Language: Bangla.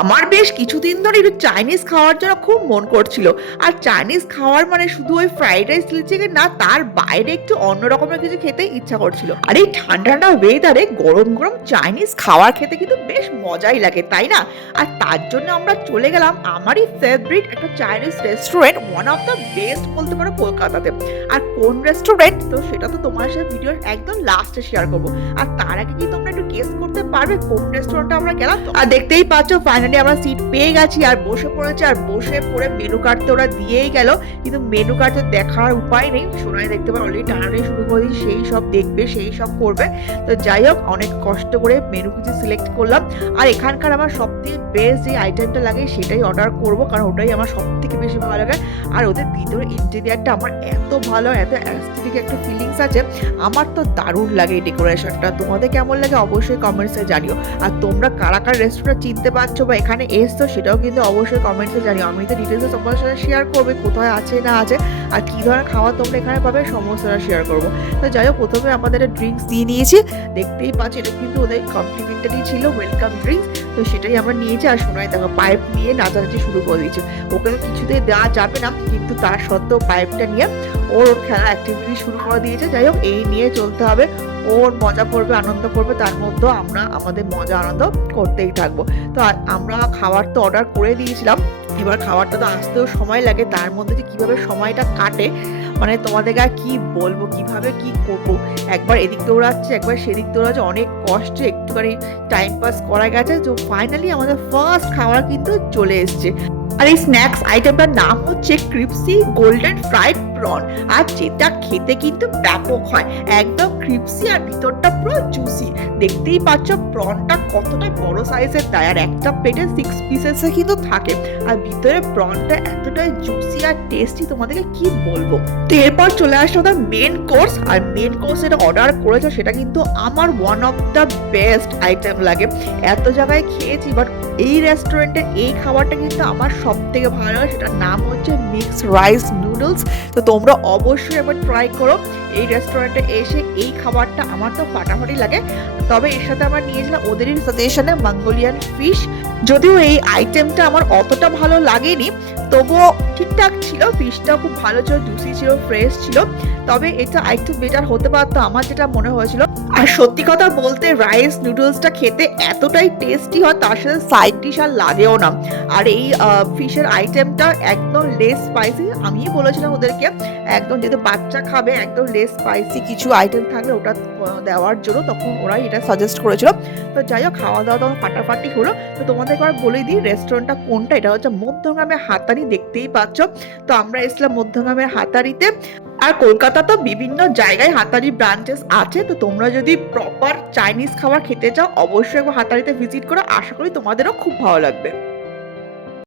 আমার বেশ কিছুদিন ধরে একটু চাইনিজ খাওয়ার জন্য খুব মন করছিল। আর চাইনিজ খাওয়ার মানে শুধু ওই ফ্রাইড রাইস চিলি চিকেন না, তার বাইরে একটু অন্য রকমের কিছু খেতে ইচ্ছা করছিল। আর এই ঠান্ডা ঠান্ডা ওয়েদারে গরম গরম চাইনিজ খাবার খেতে কিন্তু বেশ মজাই লাগে, তাই না? আর তার জন্য আমরা চলে গেলাম আমারই ফেভারিট একটা Chinese restaurant, one of the best বলতে পারো কলকাতাতে। আর কোন রেস্টুরেন্ট তো সেটা তো তোমার সাথে ভিডিওর একদম লাস্টে শেয়ার করবো। আর তার আগে কি তোমরা একটু গেস করতে পারবে কোন রেস্টুরেন্টে আমরা গেলাম? আর দেখতেই পাচ্ছ ফাইনালি আমরা সিট পেয়ে গেছি আর বসে পড়েছি। আর বসে পড়ে মেনু কার্ড তো ওরা দিয়েই গেল, কিন্তু মেনু কার্ড তো দেখার উপায় নেই। সোনাই দেখতে পাবে অলরেডি টানাটানি শুরু করে দিয়েছি, সেই সব দেখবে সেই সব করবে। তো যাই হোক, অনেক কষ্ট করে মেনু কিছু সিলেক্ট করলাম। আর এখানকার আমার সবথেকে বেস্ট যে আইটেমটা লাগে সেটাই অর্ডার করবো, কারণ ওটাই আমার সব থেকে বেশি ভালো লাগে। আর ওদের ভিতরে ইন্টেরিয়ারটা আমার এত ভালো, এত অ্যাস্থেটিক একটা ফিলিংস আছে, আমার তো দারুণ লাগে এই ডেকোরেশনটা। তোমাদের কেমন লাগে অবশ্যই কমেন্টসে জানিও। আর তোমরা কারা কারা রেস্টুরেন্ট চিনতে পারছো বা এখানে এসছো সেটাও কিন্তু অবশ্যই কমেন্টসে জানিও। আমি তো ডিটেলসে তোমার সাথে শেয়ার করবে কোথায় আছে না আছে আর কী ধরনের খাওয়া তোমরা এখানে পাবে সমস্তটা শেয়ার করবো। তো যাই হোক, প্রথমে আমাদের একটা ড্রিঙ্কস দিয়ে নিয়েছি, দেখতেই পাচ্ছি এটা কিন্তু ওদের কমপ্লিমেন্টারি ছিল, ওয়েলকাম ড্রিঙ্কস। তো সেটাই আমরা নিয়েছি। আর শোনাই দেখো পাইপ নিয়ে নাচানাচি শুরু করে দিয়েছে। ওকে তো কিছুতেই দেওয়া যাবে না, কিন্তু তার সত্ত্বেও পাইপটা নিয়ে ওর খেলা অ্যাক্টিভিটি শুরু করে দিয়েছে। যাই হোক, এই নিয়ে চলতে হবে। ওর মজা করবে, আনন্দ করবে, তার মধ্যেও আমরা আমাদের মজা আনন্দ করতেই থাকবো। তো আমরা খাবার তো অর্ডার করে দিয়েছিলাম, এবার খাবারটা তো আসতেও সময় লাগে। তার মধ্যে যে কিভাবে সময়টা কাটে মানে তোমাদেরকে আর কি বলবো, কিভাবে কি করবো। একবার এদিক দৌড়াচ্ছে, একবার সেদিক দৌড়াচ্ছে, অনেক কষ্টে একটুখানি টাইম পাস করা গেছে। তো ফাইনালি আমাদের ফার্স্ট খাবার কিন্তু চলে এসছে। আর এই স্ন্যাক্স আইটেমটার নাম হচ্ছে ক্রিপসি গোল্ডেন ফ্রাইড প্রন। আর যেটা খেতে কিন্তু ব্যাপক হয়, একদম ক্রিপসি আর ভিতরটা পুরো জুসি। দেখতেই পাচ্ছ প্রনটা কতটা বড় সাইজের দেয়, আর একটা প্লেটে 6 পিসেসে কিন্তু থাকে। আর ভিতরে প্রনটা এতটাই জুসি আর টেস্টি, তোমাদেরকে কি বলবো। তো এরপর চলে আসলো আমাদের মেন কোর্স। আর মেন কোর্স যেটা অর্ডার করেছে সেটা কিন্তু আমার one of the best item লাগে। এত জায়গায় খেয়েছি, বাট এই রেস্টুরেন্টের এই খাবারটা কিন্তু আমার সব থেকে ভালো লাগে। সেটার নাম হচ্ছে মিক্সড রাইস নুডলস। তো তোমরা অবশ্যই একবার ট্রাই করো এই রেস্টুরেন্টে এসে। এই খাবারটা আমার তো ফাটাফাটি লাগে। তবে এর সাথে আমরা নিয়েছিলাম ওদেরই সাজেশনে মঙ্গোলিয়ান ফিশ। যদিও এই আইটেমটা আমার অতটা ভালো লাগেনি, তবুও ঠিকঠাক ছিল। ফিশটাও খুব ভালো ছিল, জুসি ছিল, ফ্রেশ ছিল। তবে এটা আরেকটু বেটার হতে পারতো আমার যেটা মনে হয়েছিল। আর সত্যি কথা বলতে রাইস নুডলসটা খেতে এতটাই টেস্টি হয়, তার সাথে সাইড ডিশ আর লাগেও না। আর এই ফিশের আইটেমটা একদম লেস স্পাইসি। আমিই বলেছিলাম ওদেরকে একদম, যেহেতু বাচ্চা খাবে, একদম লেস স্পাইসি কিছু আইটেম থাকলে ওটা দেওয়ার জন্য, তখন ওরাই এটা সাজেস্ট করেছিল। তো যাই হোক, খাওয়া দাওয়া তখন ফাটাফাটি হলো। তো তোমাদেরকে একবার বলে দিই রেস্টুরেন্টটা কোনটা। এটা হচ্ছে মধ্যগ্রামের হাতারি, দেখতেই পাচ্ছ। তো আমরা এসলাম মধ্যগ্রামের হাতারিতে। আর কলকাতা তো বিভিন্ন জায়গায় হাতারি ব্রাঞ্চেস আছে। তো তোমরা যদি প্রপার চাইনিজ খাবার খেতে চাও অবশ্যই একবার হাতারিতে ভিজিট করো, আশা করি তোমাদেরও খুব ভালো লাগবে।